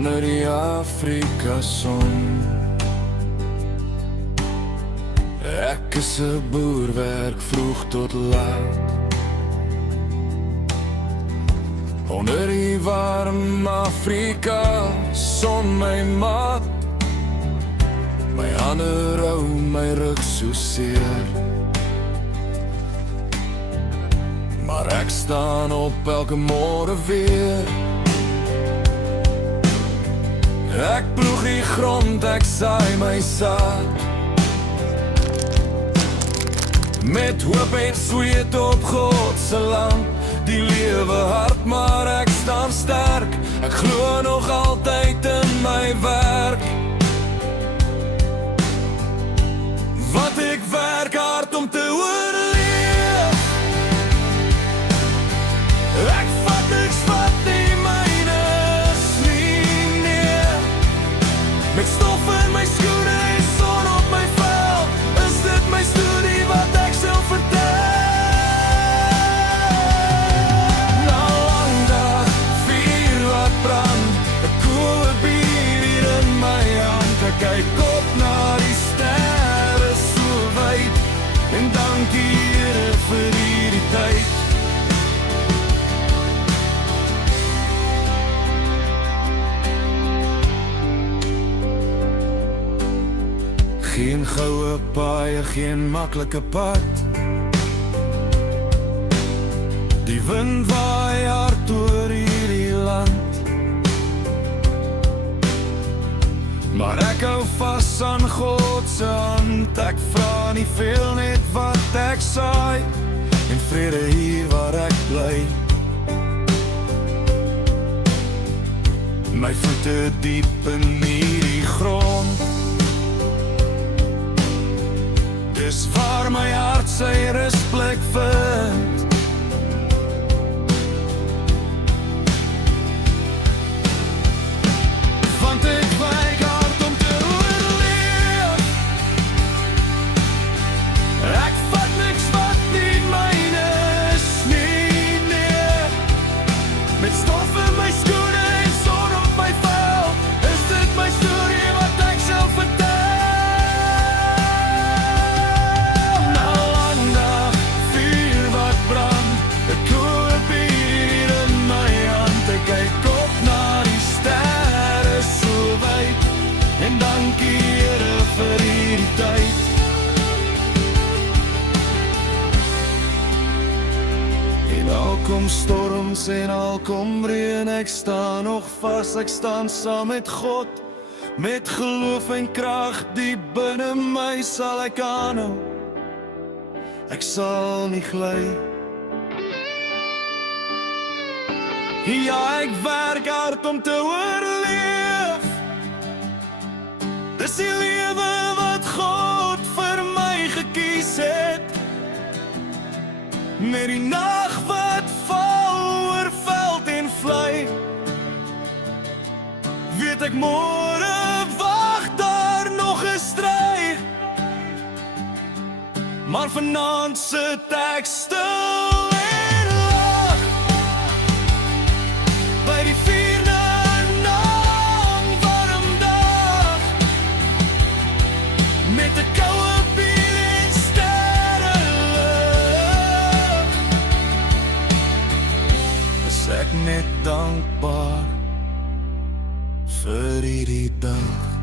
onder die Afrika son. Ek is 'n boer, werk vroeg tot laat, onder die warm Afrika son, my maat. My hande rou, my rug so seer, maar ek staan op elke môre weer. Ek ploeg die grond, ek saai my saad, met hoop en sweet op God se land. Die lewe hard, maar ek staan sterk, ek glo nog altyd in my werk. Want ek werk hard om te oorleef. Ek vat niks wat nie myne is nie, nee. Met stof in my skoene en son op my vel, is dit my storie wat ek sal vertel. Na 'n lang dag, vuur wat brand, 'n koue bier hier in my hand. Ek kyk op na die sterre so wyd, en dankie Here vir hierdie tyd. Geen goue paaie, geen maklike pad. Die wind waai hard oor hierdie land, maar ek hou vas aan God se hand. Ek vra nie veel, net wat ek saai, en vrede hier waar ek bly. My voete diep in hierdie grond, dis waar my hart sy rustplek vind. Want ek werk hard om te oorleef. Ek vat niks wat nie myne is nie, nee. Met stof in my skoene en son op my vel, is dit my storie wat ek sal vertel. Na 'n lang dag, vuur wat brand, 'n koue bier in my hand. Ek kyk op na die sterre so wyd, en dankie Here vir hierdie tyd. En al kom storms en al kom reën, ek staan nog vas, ek staan saam met God. Met geloof en krag diep binne my sal ek aanhou, ek sal nie gly. Ja, ek werk hard om te oorleef. Dis die lewe wat God vir my gekies het. Met die nag wat val oor veld en vlei, weet ek môre wag daar nog 'n stryd. Maar vanaand sit ek stil en lag by die vuur na 'n lang warm dag, met 'n koue bier en sterrelig. Is ek net dankbaar vir hierdie dag.